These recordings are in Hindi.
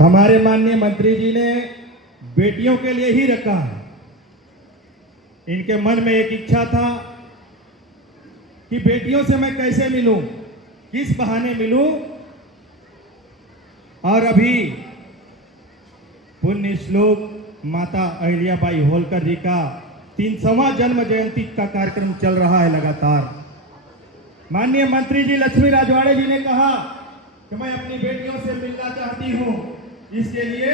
हमारे माननीय मंत्री जी ने बेटियों के लिए ही रखा है। इनके मन में एक इच्छा था कि बेटियों से मैं कैसे मिलूं, किस बहाने मिलूं, और अभी पुण्य श्लोक माता अहिल्याबाई होलकर जी का 300वां जन्म जयंती का कार्यक्रम चल रहा है लगातार। माननीय मंत्री जी लक्ष्मी राजवाड़े जी ने कहा कि मैं अपनी बेटियों से मिलना चाहती हूं, इसके लिए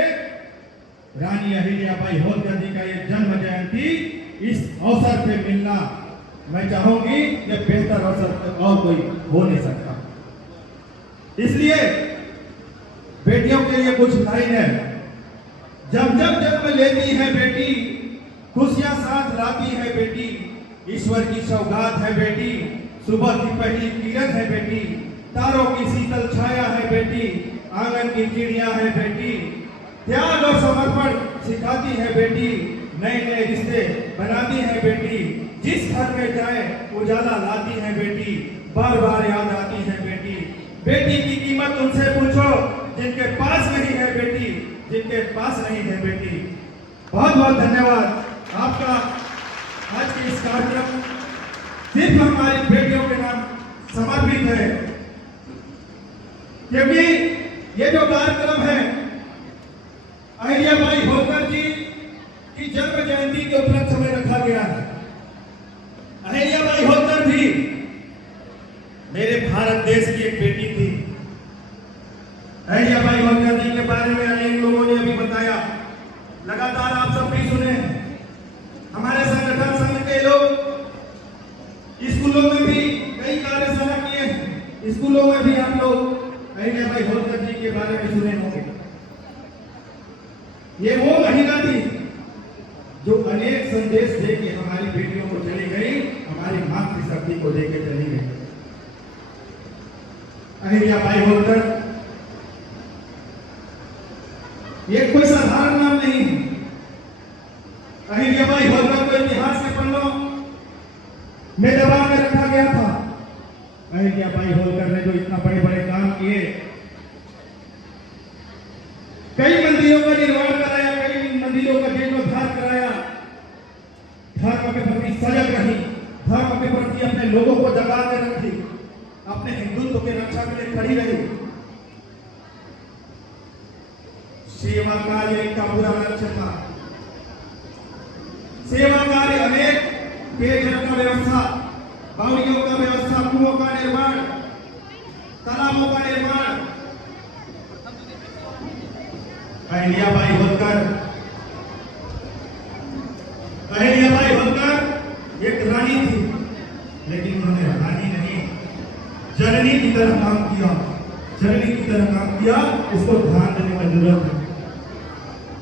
रानी अहिल्याबाई होलकर जी का ये जन्म जयंती इस अवसर पे मिलना मैं चाहूंगी, ये बेहतर अवसर और कोई हो नहीं सकता। इसलिए बेटियों के लिए कुछ लाइन है। जब जब जन्म लेती है बेटी, खुशियां साथ लाती है बेटी, ईश्वर की सौगात है बेटी, सुबह की पहली किरण है बेटी, तारों की शीतल छाया है बेटी, आंगन की चिड़िया है बेटी, त्याग और समर्पण सिखाती है बेटी, नए नए रिश्ते बनाती है बेटी, जिस घर में जाए उजाला लाती है बेटी, बार बार याद आती है बेटी। बेटी की कीमत उनसे पूछो जिनके पास नहीं है बेटी, जिनके पास नहीं है बेटी। बहुत बहुत धन्यवाद आपका। आज के इस कार्यक्रम सिर्फ हमारी बेटियों के नाम समर्पित है, क्योंकि ये जो कार्यक्रम है अहिल्याबाई होलकर जी की जन्म जयंती के उपलक्ष्य में रखा गया है। अहिल्याबाई होलकर जी मेरे भारत देश की एक बेटी थी। अहिल्याबाई होलकर जी के बारे में अनेक लोगों ने अभी बताया, लगातार आप सब भी सुने। हमारे संगठन संघ के लोग स्कूलों में भी कई कार्यशाला किए हैं, स्कूलों में भी आप लोग अहिल्याबाई होलकर जी के बारे में सुने होंगे। ये वो महिला थी जो अनेक संदेश दे के हमारी बेटियों को चली गई, हमारी मातृशक्ति को देके चली गई। अहिल्याबाई होलकर ये कोई साधारण नाम नहीं है। अहिल्याबाई होलकर को इतिहास के पन्नों में दबा में रखा गया था। अहिल्याबाई होलकर ने जो इतना बड़े बड़े काम किए, कई मंदिरों का निर्माण कराया, कई मंदिरों का जीर्णोद्धार कराया, धर्म के प्रति सजग रही, धर्म के प्रति अपने लोगों को जगा के रखी, अपने हिंदुत्व के रक्षा के लिए खड़ी रही। सेवा कार्य का पूरा लक्ष्य था। सेवा कार्य अनेक पेयजल का व्यवस्था, बावड़ियों का व्यवस्था, कुओं का निर्माण, तालाबों का निर्माण। अहिल्याबाई होलकर एक रानी थी, लेकिन उन्होंने रानी नहीं, जननी की तरह काम किया। जननी की तरह काम किया, इसको ध्यान देने की जरूरत है।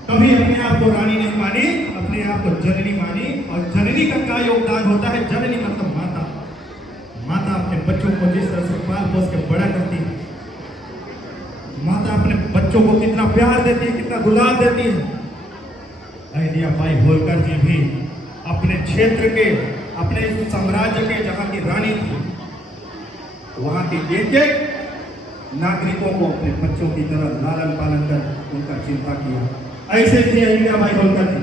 कभी अपने आप को रानी नहीं मानी, अपने आप को जननी मानी। और जननी का क्या योगदान होता है? जननी मतलब माता। माता अपने बच्चों को जिस तरह से पाल पोस के बड़ा करती है, माता अपने बच्चों को कितना प्यार देती है, कितना दुलार देती है। अहिल्याबाई होलकर जी भी अपने क्षेत्र के, अपने साम्राज्य के जहां की रानी थी, वहां के एक एक नागरिकों को अपने बच्चों की तरह लालन पालन कर उनका चिंता किया। ऐसे थी अहिल्याबाई होलकर जी।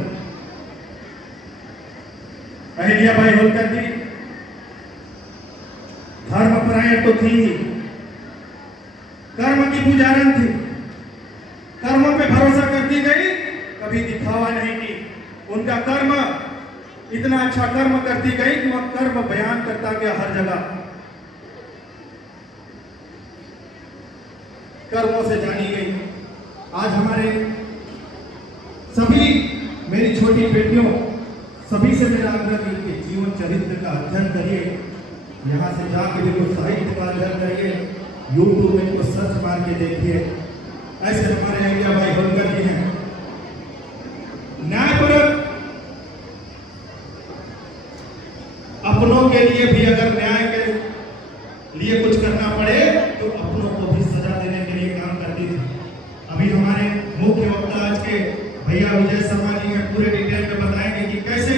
अहिल्याबाई होलकर जी धर्मपरायण तो थी, कर्म की पुजारन थी। कर्मों पे भरोसा करती गई, कभी दिखावा नहीं की। उनका कर्म इतना अच्छा कर्म करती गई कि वह कर्म बयान करता गया हर जगह। कर्मों से जानी गई। आज हमारे सभी, मेरी छोटी बेटियों, सभी से मेरा आग्रह है कि जीवन चरित्र का अध्ययन करिए। यहाँ से जाके भी कुछ साहित्य का अध्ययन करिए, यूट्यूब में कुछ सर्च मार के देखिए। ऐसे हमारे अहिल्याबाई होलकर जी हैं। न्यायपरक अपनों के लिए भी अगर न्याय के लिए कुछ करना पड़े तो अपनों को भी सजा देने के लिए काम करती थी। अभी हमारे मुख्य वक्ता आज के भैया विजय शर्मा जी में पूरे डिटेल में बताएंगे कि कैसे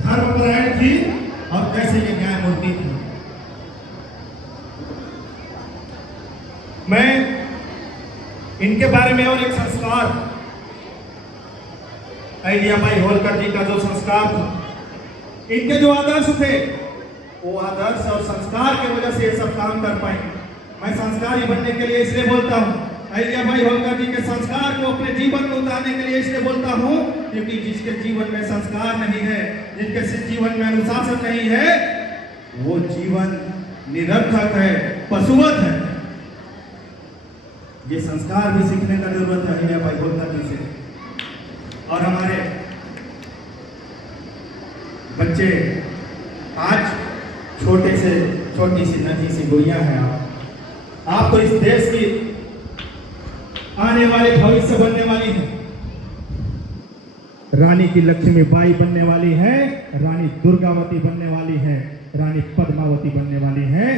धर्मपरायण थी और कैसे ये न्यायमूर्ति थी। मैं इनके बारे में और एक संस्कार, अहिल्याबाई होलकर जी का जो संस्कार था, इनके जो आदर्श थे, वो आदर्श और संस्कार की वजह से ये सब काम कर पाए। मैं संस्कारी बनने के लिए इसलिए बोलता हूँ, अहिल्याबाई होलकर जी के संस्कार को अपने जीवन में उतारने के लिए इसलिए बोलता हूँ, क्योंकि जिसके जीवन में संस्कार नहीं है, जिनके जीवन में अनुशासन नहीं है, वो जीवन निरर्थक है, पशुवत है। ये संस्कार भी सीखने का जरूरत है अहिल्याबाई होलकर जी से। और हमारे बच्चे आज छोटी सी नन्ही सी गुड़िया है। आप तो इस देश की आने वाले भविष्य बनने वाली है। रानी की लक्ष्मीबाई बनने वाली है, रानी दुर्गावती बनने वाली है, रानी पद्मावती बनने वाली है।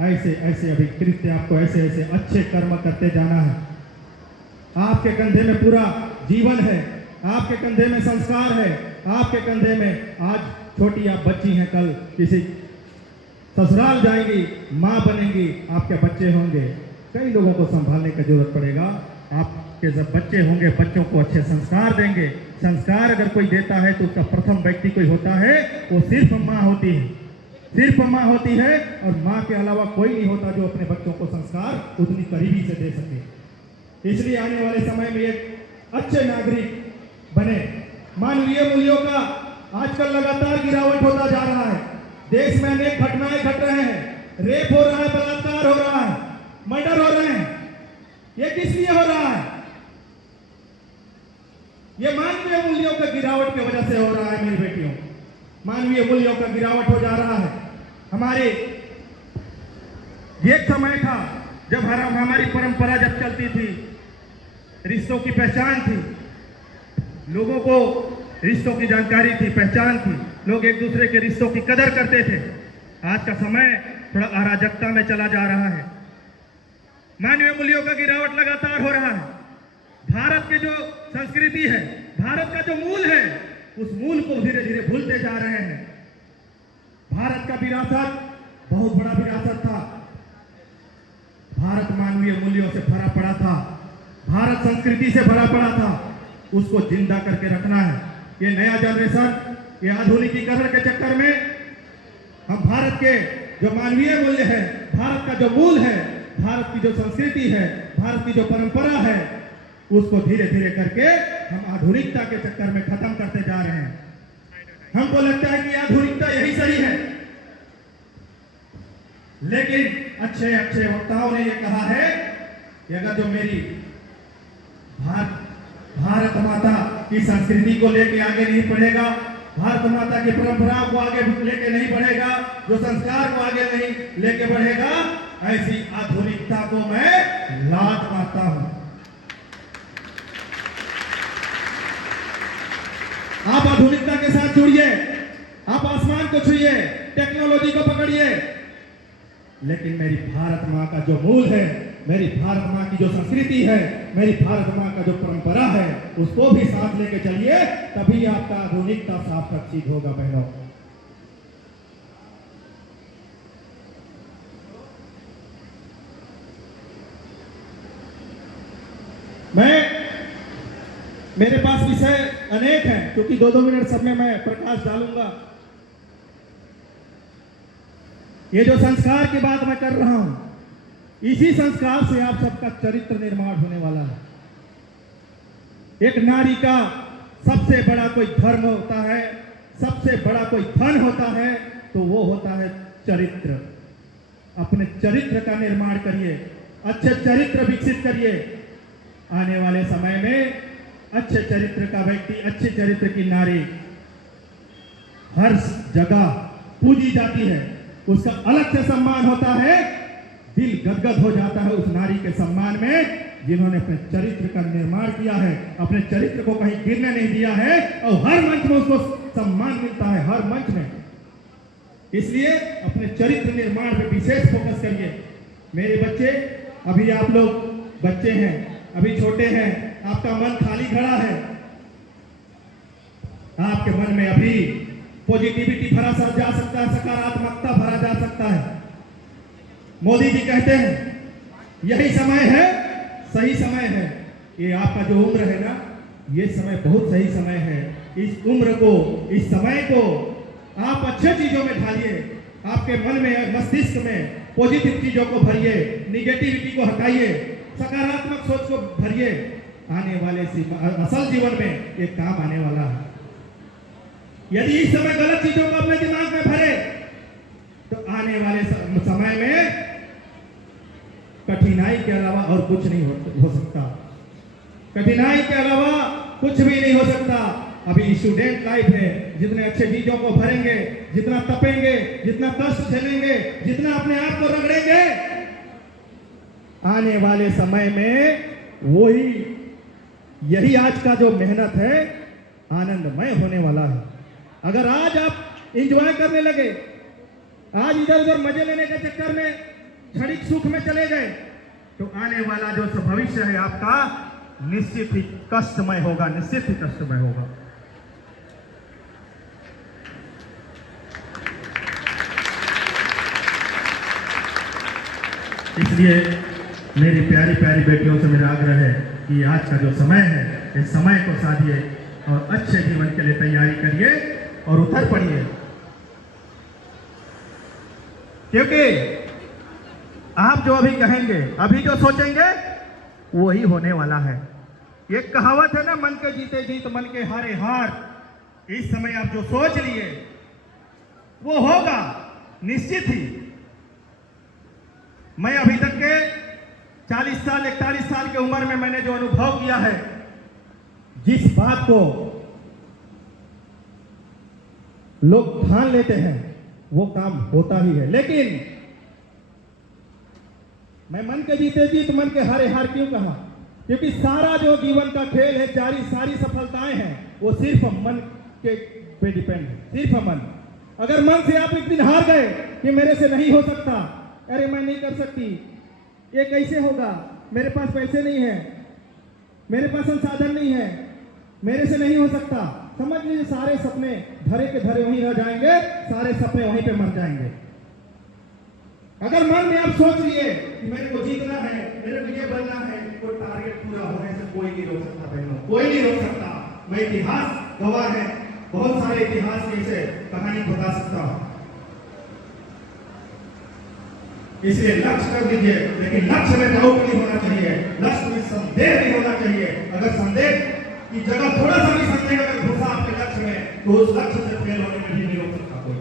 ऐसे ऐसे अभी कृत्य आपको ऐसे ऐसे अच्छे कर्म करते जाना है। आपके कंधे में पूरा जीवन है, आपके कंधे में संस्कार है, आपके कंधे में आज छोटी आप बच्ची हैं, कल किसी ससुराल जाएंगी, माँ बनेंगी, आपके बच्चे होंगे, कई लोगों को संभालने की जरूरत पड़ेगा। आपके जब बच्चे होंगे, बच्चों को अच्छे संस्कार देंगे। संस्कार अगर कोई देता है तो उसका प्रथम व्यक्ति कोई होता है, वो सिर्फ माँ होती है, सिर्फ माँ होती है। और माँ के अलावा कोई नहीं होता जो अपने बच्चों को संस्कार उतनी करीबी से दे सके। इसलिए आने वाले समय में एक अच्छे नागरिक बने। मानवीय मूल्यों का आजकल लगातार गिरावट होता जा रहा है। देश में अनेक घटनाएं घट रहे हैं, रेप हो रहा है, बलात्कार हो रहा है, मर्डर हो रहे हैं। ये किस लिए हो रहा है? ये मानवीय मूल्यों का गिरावट की वजह से हो रहा है मेरी बेटियों। मानवीय मूल्यों का गिरावट हो जा रहा है। हमारे एक समय था जब हमारी परंपरा जब चलती थी, रिश्तों की पहचान थी, लोगों को रिश्तों की जानकारी थी, पहचान थी, लोग एक दूसरे के रिश्तों की कदर करते थे। आज का समय थोड़ा अराजकता में चला जा रहा है। मानवीय मूल्यों का गिरावट लगातार हो रहा है। भारत की जो संस्कृति है, भारत का जो मूल है, उस मूल को धीरे धीरे भूलते जा रहे हैं। भारत का विरासत बहुत बड़ा विरासत था। भारत मानवीय मूल्यों से भरा पड़ा था, भारत संस्कृति से भरा पड़ा था। उसको जिंदा करके रखना है। ये नया जनरेशन, ये आधुनिकीकरण के चक्कर में हम भारत के जो मानवीय मूल्य है, भारत का जो मूल है, भारत की जो संस्कृति है, भारत की जो परंपरा है, उसको धीरे धीरे करके हम आधुनिकता के चक्कर में खत्म करते जा रहे हैं। हमको लगता है कि आधुनिकता यही सही है, लेकिन अच्छे अच्छे वक्ताओं ने यह कहा है कि अगर जो मेरी भारत माता की संस्कृति को लेके आगे नहीं बढ़ेगा, भारत माता की परंपरा को आगे लेके नहीं बढ़ेगा, जो संस्कार को आगे नहीं लेके बढ़ेगा, ऐसी आधुनिकता को मैं लात मारता हूं। आप आधुनिकता के साथ जुड़िए, आप आसमान को छुइए, टेक्नोलॉजी को पकड़िए, लेकिन मेरी भारत माँ का जो मूल है, मेरी भारत माँ की जो संस्कृति है, मेरी भारत माँ का जो परंपरा है, उसको भी साथ लेके चलिए, तभी आपका आधुनिकता साफ सुरक्षित होगा। बहनों, मेरे पास विषय अनेक हैं, क्योंकि 2-2 मिनट सब में मैं प्रकाश डालूंगा। ये जो संस्कार की बात मैं कर रहा हूं, इसी संस्कार से आप सबका चरित्र निर्माण होने वाला है। एक नारी का सबसे बड़ा कोई धर्म होता है, सबसे बड़ा कोई धन होता है, तो वो होता है चरित्र। अपने चरित्र का निर्माण करिए, अच्छे चरित्र विकसित करिए। आने वाले समय में अच्छे चरित्र का व्यक्ति, अच्छे चरित्र की नारी हर जगह पूजी जाती है, उसका अलग से सम्मान होता है। दिल गदगद हो जाता है उस नारी के सम्मान में, जिन्होंने अपने चरित्र का निर्माण किया है, अपने चरित्र को कहीं गिरने नहीं दिया है, और हर मंच में उसको सम्मान मिलता है, हर मंच में। इसलिए अपने चरित्र निर्माण पे विशेष फोकस करिए। मेरे बच्चे, अभी आप लोग बच्चे हैं, अभी छोटे हैं, आपका मन खाली खड़ा है, आपके मन में अभी पॉजिटिविटी भरा सा जा सकता है, सकारात्मकता भरा जा सकता है। मोदी जी कहते हैं यही समय है, सही समय है। ये आपका जो उम्र है ना, ये समय बहुत सही समय है। इस उम्र को, इस समय को आप अच्छे चीजों में ढालिए। आपके मन में, मस्तिष्क में पॉजिटिव चीजों को भरिए, निगेटिविटी को हटाइए, सकारात्मक सोच को भरिए। आने वाले असल जीवन में एक काम आने वाला है। यदि इस समय गलत चीजों को अपने दिमाग में भरे तो आने वाले समय में कठिनाई के अलावा और कुछ नहीं हो सकता। कठिनाई के अलावा कुछ भी नहीं हो सकता। अभी स्टूडेंट लाइफ है, जितने अच्छे चीजों को भरेंगे, जितना तपेंगे, जितना कष्ट झेलेंगे, जितना अपने आप को रगड़ेंगे, आने वाले समय में वही, यही आज का जो मेहनत है आनंदमय होने वाला है। अगर आज आप एंजॉय करने लगे, आज इधर उधर मजे लेने के चक्कर में क्षणिक सुख में चले गए, तो आने वाला जो भविष्य है आपका निश्चित ही कष्टमय होगा, निश्चित ही कष्टमय होगा। इसलिए मेरी प्यारी प्यारी बेटियों से मेरा आग्रह है कि आज का जो समय है, इस समय को साधिए और अच्छे जीवन के लिए तैयारी करिए और उतर पड़िए। क्योंकि आप जो अभी कहेंगे, अभी जो सोचेंगे, वही होने वाला है। एक कहावत है ना, मन के जीते जीत मन के हारे हार। इस समय आप जो सोच लिए वो होगा निश्चित ही। मैं अभी तक के 40 साल 41 साल की उम्र में मैंने जो अनुभव किया है, जिस बात को लोग ठान लेते हैं वो काम होता ही है। लेकिन मैं मन के जीते जीत मन के हारे हार क्यों कहा? क्योंकि सारा जो जीवन का खेल है, सारी सफलताएं हैं, वो सिर्फ मन के पे डिपेंड है, सिर्फ मन। अगर मन से आप एक दिन हार गए कि मेरे से नहीं हो सकता, अरे मैं नहीं कर सकती, ये कैसे होगा, मेरे पास पैसे नहीं है, मेरे पास संसाधन नहीं है, मेरे से नहीं हो सकता, समझ लीजिए सारे सपने धरे के धरे वहीं रह जाएंगे, सारे सपने वहीं पे मर जाएंगे। अगर मन में आप सोच लिए कि मेरे को जीतना है, मेरे को ये बनना है, वो टारगेट पूरा होने से कोई नहीं रोक सकता बहनों, कोई नहीं रोक सकता। मैं इतिहास गवाह है, बहुत सारे इतिहास की इसे कहानी बता सकता हूं। इसलिए लक्ष्य कर दीजिए, लेकिन लक्ष्य में डाउट नहीं होना चाहिए, लक्ष्य में संदेह नहीं होना चाहिए। अगर संदेह की जगह थोड़ा सा भी संदेह अगर घुसा आपके लक्ष्य में, तो उस लक्ष्य से फेल होने में भी नहीं रोक सकता कोई।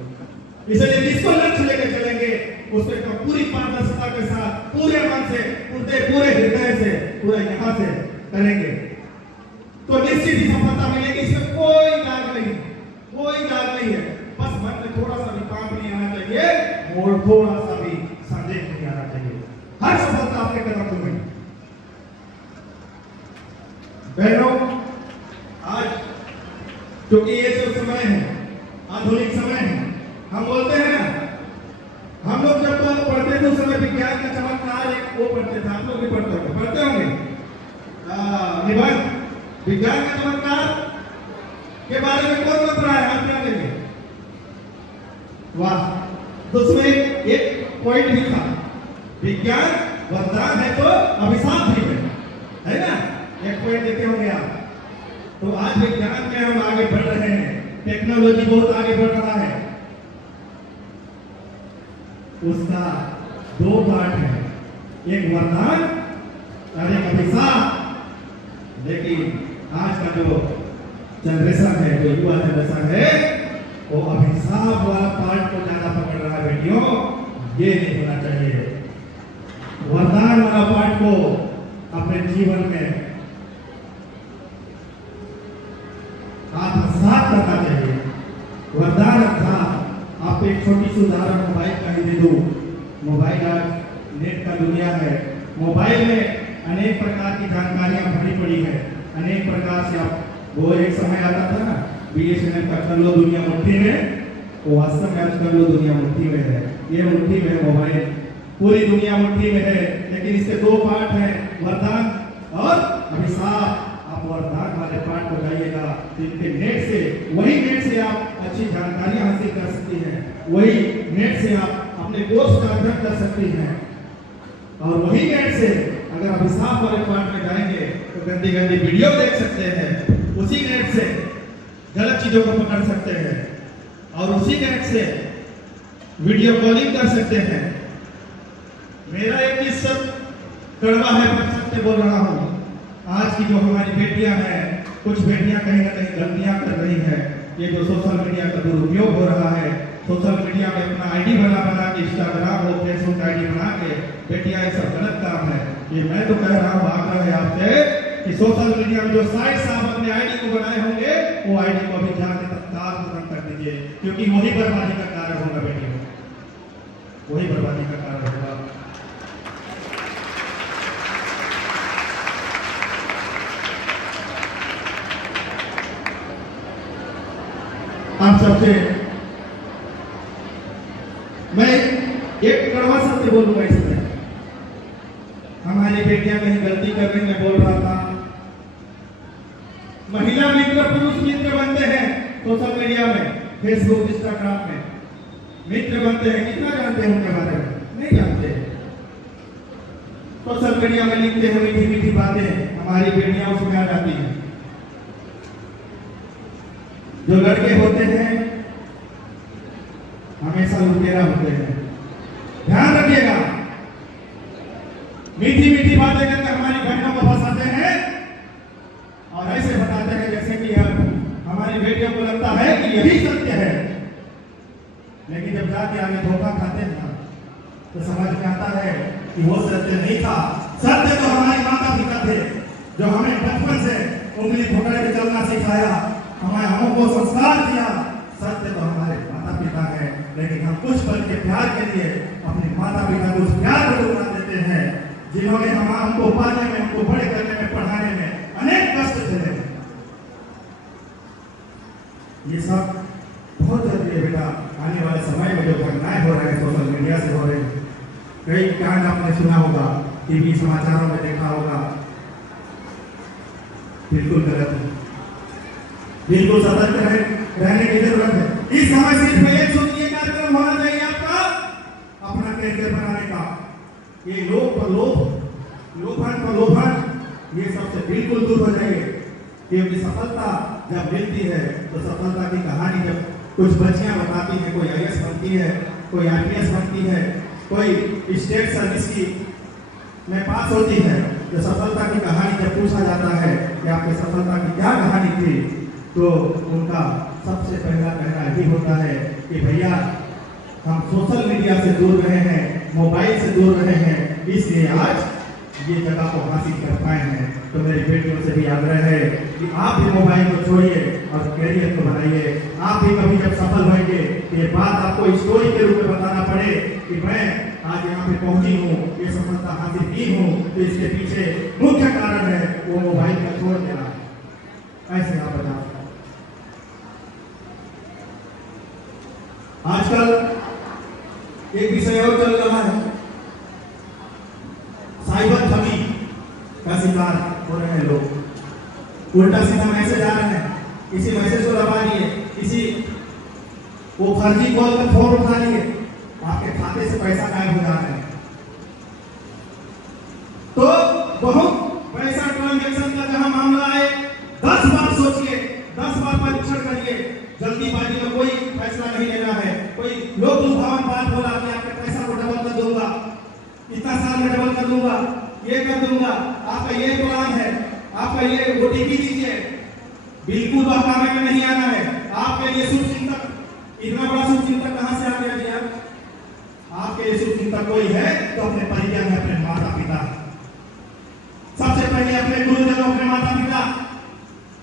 इसलिए जिसको लक्ष्य लेकर चलेंगे उसके पूरी पारदर्शिता के साथ, पूरे मन से, पूरे हृदय से, पूरे यहाँ से करेंगे तो निश्चित ही सफलता मिलेगी। इसमें कोई दाग नहीं, कोई दाग नहीं है। बस मन में थोड़ा सा भी पाप नहीं आना चाहिए और थोड़ा सा भी संदेह नहीं आना चाहिए। हर सफलता आपके कदम में। बहनों, आज क्योंकि ये जो समय है, आधुनिक समय है, हम बोलते हैं ना, हम लोग जब पढ़ते थे उस समय विज्ञान का चमत्कार एक वो पढ़ते थे, आप लोग भी पढ़ते होंगे निबंध, विज्ञान का चमत्कार के बारे में कौन बता रहा है? आप क्या कहेंगे? वाह, तो उसमें एक पॉइंट भी था, विज्ञान वरदान है तो अभिशाप भी है ना? एक पॉइंट देते होंगे आप। तो आज विज्ञान में हम आगे बढ़ रहे हैं, टेक्नोलॉजी बहुत आगे बढ़ रहा है। उसका दो पार्ट है, एक वरदान और एक अभिशाप। लेकिन आज का जो जनरेशन है, जो युवा जनरेशन है, वो अभिशाप वाला पार्ट को ज्यादा पकड़ रहा है। बेटियों, ये नहीं होना चाहिए। वरदान वाला पार्ट को अपने जीवन में आत्मसात करना चाहिए। वरदान अर्थात आपको एक छोटी सी उदाहरण मोबाइल का ही दे दूं। मोबाइल आज नेट का दुनिया है। मोबाइल में अनेक प्रकार की जानकारियां भरी पड़ी है, अनेक प्रकार से आप, वो एक समय आता था ना, BSNL का कर लो दुनिया मुट्ठी में, वो वास्तव में आज कर लो दुनिया मुट्ठी में है। ये मुट्ठी में मोबाइल, पूरी दुनिया मुट्ठी में है। लेकिन इसके दो पार्ट हैं, वरदान और अभिशाप। आप वरदान वाले पार्ट को जाइएगा, जिनके नेट से, वही नेट से आप अच्छी जानकारियां हासिल कर सकती हैं, वही नेट से आप अपने कोर्स का अध्ययन कर सकती हैं। और वही नेट से अगर अभिशाप वाले पार्ट में जाएंगे तो गंदी गंदी वीडियो देख सकते हैं, उसी नेट से गलत चीजों को पकड़ सकते हैं और उसी नेट से वीडियो कॉलिंग कर सकते हैं। मेरा एक चीज सब कड़वा है, मैं सत्य बोल रहा हूँ। आज की जो हमारी बेटियां हैं, कुछ बेटियां कहीं ना कहीं गलतियां कर रही हैं। ये जो सोशल मीडिया का दुरुपयोग हो रहा है, सोशल मीडिया में अपना आईडी बना के, इंस्टाग्राम हो फेसबुक आईडी बना के बेटियां, ये सब गलत काम है। ये मैं तो कह रहा हूँ, आग्रह है आपसे कि सोशल मीडिया में जो साइट्स आप अपने आईडी को बनाए होंगे, वो आईडी को अभी जाके तत्काल खत्म कर दीजिए, क्योंकि वही बर्बादी का कारण होगा बेटियों, वही बर्बादी का कारण होगा। आप सबसे मैं एक कड़वा सत्य बोलूंगा इसमें। हमारी बेटियां कहीं गलती कर रही, मैं बोल रहा था, महिला मित्र पुरुष मित्र बनते हैं सोशल मीडिया में, फेसबुक इंस्टाग्राम में मित्र बनते हैं। कितना जानते हैं उनके बारे में? नहीं जानते। सोशल मीडिया में लिखते हैं मीठी मीठी बातें, हमारी बेटियां उसमें आ जाती हैं। जो लड़के होते हैं हमेशा लुटेरा होते हैं। ध्यान रखिएगा, मीठी मीठी बातें करके हमारी बहनों को फंसाते हैं और ऐसे बताते हैं जैसे कि हमारी बेटियों को लगता है कि यही सत्य है, लेकिन जब जाके आगे धोखा खाते हैं ना, तो समझ में आता है कि वो सत्य नहीं था। सत्य तो हमारे माता पिता थे, जो हमें बचपन से उंगली पकड़ के चलना सिखाया, हमें हमको संस्कार दिया। सत्य तो हमारे माता पिता है, लेकिन हम कुछ पल के प्यार के लिए अपने माता पिता को उस प्यार को रुला देते हैं, जिन्होंने हमको पालने में, हमको बड़े करने में, पढ़ाने में अनेक कष्ट झेले। ये सब बहुत जरूरी है बेटा। आने वाले समय में जो घटनाएं हो रहे हैं सोशल मीडिया से हो रहे हैं, कई कांड आपने सुना होगा, टीवी समाचारों में देखा होगा, बिल्कुल गलत है। बिल्कुल सतर्क रहने की जरूरत है। इस समय सिर्फ एक सोचिए कार्यक्रम होना चाहिए आपका, अपना कैरियर बनाने का। ये लोभ प्रलोभन ये सबसे बिल्कुल दूर हो जाइए, क्योंकि सफलता जब मिलती है तो सफलता की कहानी जब कुछ बच्चियां बताती हैं, कोई IAS बनती है, कोई IPS बनती है, कोई स्टेट सर्विस की में पास होती है, तो सफलता की कहानी जब पूछा जाता है कि आपकी सफलता की क्या कहानी थी, तो उनका सबसे पहला कहना यही होता है कि भैया हम सोशल मीडिया से दूर रहे हैं, मोबाइल से दूर रहे हैं, इसलिए आज ये जगह को हासिल कर पाए हैं। तो मेरी बेटियों से भी आग्रह है कि आप भी मोबाइल को छोड़िए और कैरियर को बनाइए। आप भी कभी जब सफल होंगे, ये बात आपको स्टोरी के रूप में बताना पड़े कि मैं आज यहाँ पे पहुंची हूँ, ये सफलता हासिल की हूँ, तो इसके पीछे मुख्य कारण है वो मोबाइल का छोड़ देना। ऐसे आप बता। आजकल एक विषय और चल रहा है, साइबर ठगी का शिकार हो रहे हैं लोग। उल्टा सीधा मैसेज आ रहे हैं, किसी मैसेज को दबा दिए, किसी वो फर्जी कॉल का फोन उठा लिए, आपके खाते से पैसा गायब हो जा रहा है। तो बहुत पैसा ट्रांजैक्शन का जहां मामला है, 10 बार सोचिए, 10 बार परीक्षण करिए। जल्दीबाजी में कोई फैसला नहीं लेना है। कोई लोग लुभावन बात बोला कि आपके पैसा को डबल कर दूंगा, इतना साल में डबल कर दूंगा, ये कर दूंगा, आपका ये प्लान है, आपका ये OTP दीजिए, बिल्कुल बहकावे में नहीं आना है। आपके लिए शुभ चिंतक, इतना बड़ा शुभ चिंतक कहां से आ गया जी? आपके लिए शुभ चिंतक कोई है तो अपने परिजन है, अपने माता पिता। सबसे पहले अपने गुरुजनों, अपने माता पिता,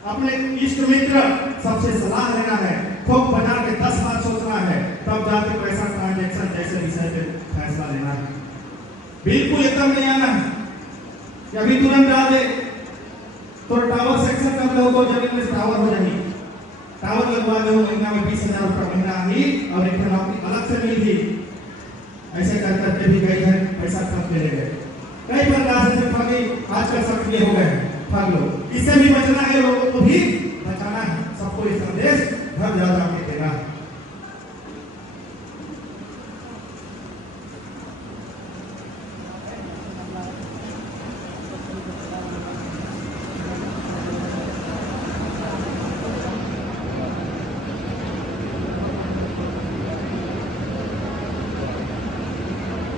अपने इष्ट मित्र, सबसे सलाह लेना है, खूब बना के 10 बार सोचना है, तब जाके पैसा ट्रांजैक्शन जैसे विषय पे फैसला लेना है। बिल्कुल एकदम नहीं आना है कि अभी तुरंत डाल दे तो टावर सेक्शन कर लो तो जमीन में टावर हो जाएगी, टावर लगवा दो, महीना में 20,000 रुपये महीना ही और एक नौकरी अलग से मिल गई। ऐसे कर करके भी कई है पैसा खर्च ले गए, कई प्रकार से ठगी आजकल सक्रिय हो गए। ठग लोग, इससे भी बचना है, लोगों को भी बचाना है। सबको ये संदेश घर जा जाके देना है।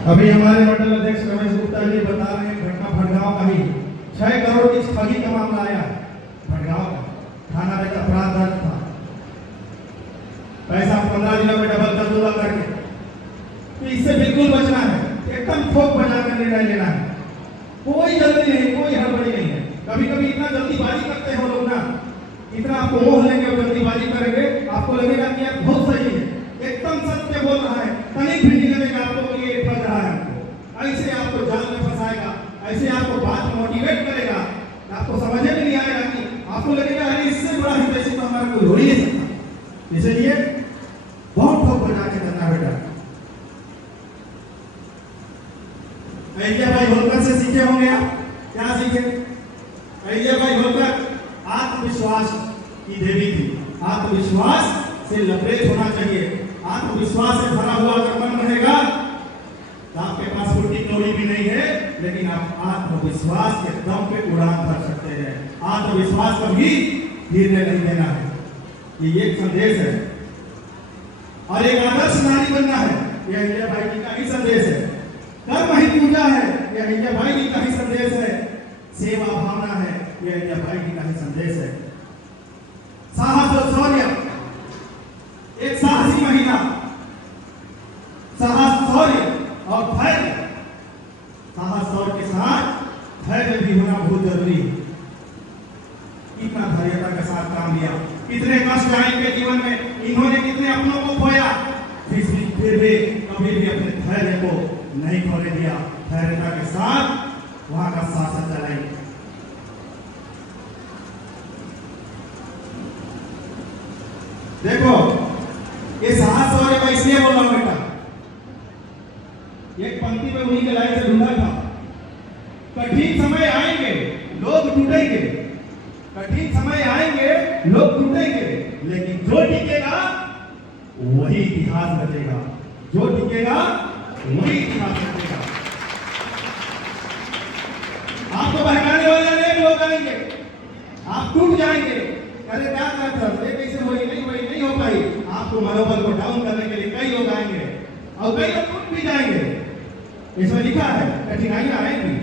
अभी हमारे मंडल अध्यक्ष रमेश गुप्ता जी बता रहे हैं घटना भटगांव का ही 6 करोड़ की ठगी का मामला आया है। भटगांव का थाना में अपराध दर्ज था, पैसा 15 दिनों में डबल कर दूंगा करके। तो इससे बिल्कुल बचना है, एकदम ठोक बजा कर निर्णय लेना है। कोई जल्दी नहीं, कोई हड़बड़ी नहीं है। कभी कभी इतना जल्दीबाजी करते हो लोग ना, इतना आपको मोह लेंगे और जल्दीबाजी करेंगे, आपको लगेगा कि यार बहुत सही है, एकदम सत्य बोल रहा है, तनिक भी नहीं लगेगा आपको कि ये ठग रहा है आपको। ऐसे आपको जाल में फंसाएगा, ऐसे आपको बात मोटिवेट करेगा, आपको समझ में नहीं आएगा कि आपको लगेगा अरे इससे बड़ा ही पैसे तो हमारा कोई हो ही नहीं सकता। इसलिए बहुत ठोक बजा के करना बेटा। अहिल्या भाई होलकर से सीखे होंगे आप, क्या सीखे? अहिल्या भाई होलकर आत्मविश्वास की देवी थी। आत्मविश्वास से लबरेज होना चाहिए। आत्मविश्वास से भरा हुआ अगर मन रहेगा तो आपके पास फुर्ती कौड़ी भी नहीं है, लेकिन आप आत्मविश्वास के दम पे उड़ान भर सकते हैं। आत्मविश्वास कभी गिरने नहीं देना है, ये एक संदेश है। और एक आदर्श नारी बनना है, यह अहिल्या भाई जी का ही संदेश है। कर्म ही पूजा है, यह अहिल्या भाई जी का ही संदेश है। सेवा भावना है, यह अहिल्या भाई जी का ही संदेश है। साहस और शौर्य, एक साहसी महिला, साहस शौर्य और धैर्य, साहस शौर्य के साथ धैर्य भी होना बहुत जरूरी है। कितना धैर्यता के साथ काम लिया, कितने कष्ट आए इनके जीवन में, इन्होंने कितने अपनों को खोया, फिर भी कभी भी अपने धैर्य को नहीं खोने दिया। धैर्यता के साथ वहां का शासन चलाई। देखो ये साहस शौर्य मैं इसलिए बोल रहा हूं बेटा, एक पंक्ति में उन्हीं के लाइन से ढूंढा था, कठिन समय आएंगे लोग टूटेंगे, कठिन समय आएंगे लोग टूटेंगे, लेकिन जो टिकेगा वही इतिहास रचेगा, जो टिकेगा वही इतिहास रचेगा। आपको बहकाने वाले अनेक लोग आएंगे, आप टूट जाएंगे, अरे क्या करता है कैसे वही नहीं हो पाई। आपको मनोबल को डाउन करने के लिए कई लोग आएंगे और कई लोग टूट भी जाएंगे। इसमें लिखा है कठिनाइयां आएंगी,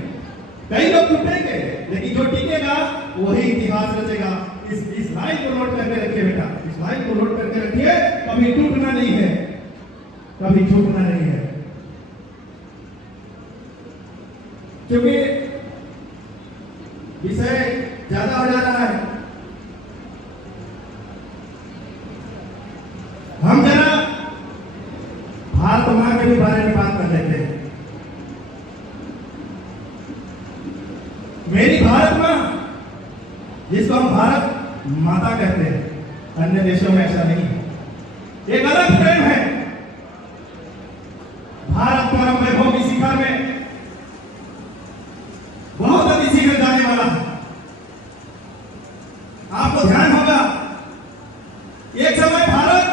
कई लोग टूटेंगे, लेकिन जो टिकेगा वही इतिहास रचेगा। इस लाइन को नोट करके रखिए बेटा, इस लाइन को नोट करके रखिए। कभी टूटना नहीं है, कभी छूटना नहीं है, क्योंकि विषय ज्यादा हो जा रहा है। हम जरा भारत मां के भी बारे में बात कर लेते हैं। मेरी भारत मां, जिसको हम भारत माता कहते हैं, अन्य देशों में ऐसा नहीं है, एक अलग प्रेम है। भारत परम वैभव की शिखर में बहुत अति शीघ्र जाने वाला है। आपको ध्यान होगा एक समय भारत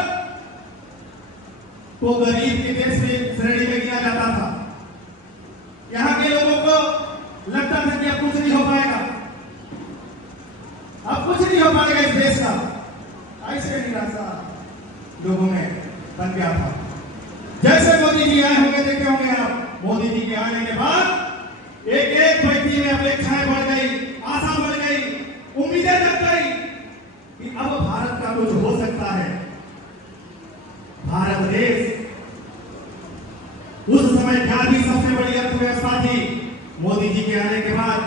को गरीब के देश में श्रेणी में गिना जाता था। यहां के लोगों को लगता था कि अब कुछ नहीं हो पाएगा, अब कुछ नहीं हो पाएगा इस देश का। ऐसे निराशा लोगों में बन गया था। जैसे मोदी जी आए होंगे, देखे होंगे आप, मोदी जी के आने के बाद एक एक व्यक्ति में अपेक्षाएं बढ़ गई, आशा बढ़ गई, उम्मीदें जग गई कि अब भारत का कुछ हो सकता है। भारत देश उस समय क्या भी सबसे बड़ी अर्थव्यवस्था थी। मोदी जी के आने के बाद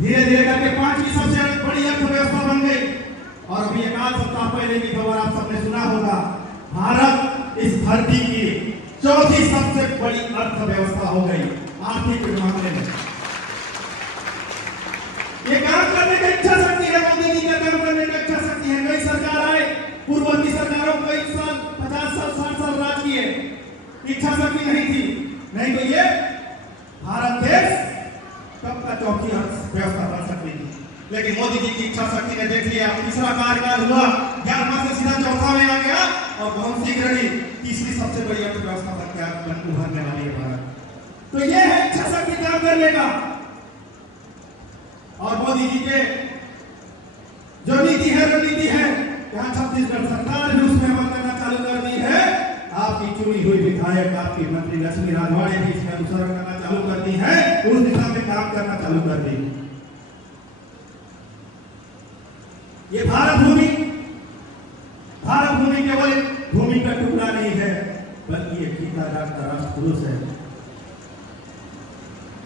धीरे धीरे करके 5वीं सबसे बड़ी अर्थव्यवस्था बन गई। और अभी एक आध सप्ताह पहले की खबर आप सबने सुना होगा, भारत इस धरती की 4थी सबसे बड़ी अर्थव्यवस्था हो गई आर्थिक मामले में। ये काम करने की इच्छा शक्ति है, मोदी जी का काम करने की इच्छा शक्ति है। कई सरकार आए, पूर्ववर्ती सरकारों को 1 साल 50 साल 60 साल राज किए, इच्छा शक्ति नहीं थी, नहीं तो ये भारत देश कब का 4थी अर्थव्यवस्था बन सकती थी। लेकिन मोदी जी की इच्छा शक्ति ने देख लिया, तीसरा कार्यकाल हुआ, 11वां से सीधा 4था में आ गया और बहुत शीघ्र ही 3री सबसे बड़ी अर्थव्यवस्था बन उभरने वाली है भारत। तो ये है इच्छा शक्ति काम करने का। और मोदी जी के जो नीति है, रणनीति है, यहाँ छत्तीसगढ़ सरकार भी उसमें अमल करना चालू कर दी है। आपकी आपकी चुनी हुई विधायक, आपकी मंत्री लक्ष्मी राजवाड़े जी इसमें अनुसरण करना चालू कर दी है, उस दिशा में काम करना चालू कर दी। ये भारत भूमि केवल भूमि का टुकड़ा नहीं है, बल्कि ये जीता जागता राष्ट्र पुरुष है,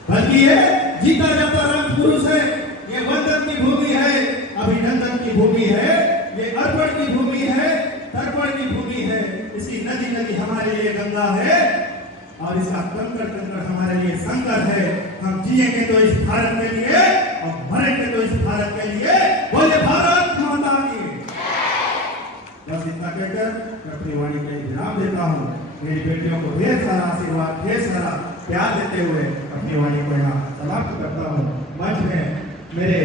बल्कि ये जीता जागता राष्ट्र पुरुष है। ये वंदन की भूमि है, अभिनंदन की भूमि है, ये अर्पण की भूमि है, तर्पण की भूमि है। इसकी नदी नदी हमारे लिए गंगा है और इसका कंकड़ कंकड़ हमारे लिए संकर है। हम जिएंगे तो इस भारत के लिए और मरेंगे तो इस भारत के लिए। बोले भारत माता की। बस इतना कहकर मैं अपनी वाणी का विराम देता हूँ। मेरी बेटियों को ढेर सारा आशीर्वाद, ढेर सारा प्यार देते हुए अपनी वाणी को यहाँ समाप्त करता हूँ। मंच में मेरे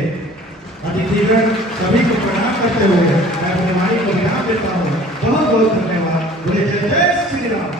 अतिथिगण सभी को प्रणाम करते हुए मैं अपनी वाणी को विराम देता हूँ। बहुत बहुत धन्यवाद। बोले जय जय श्री राम।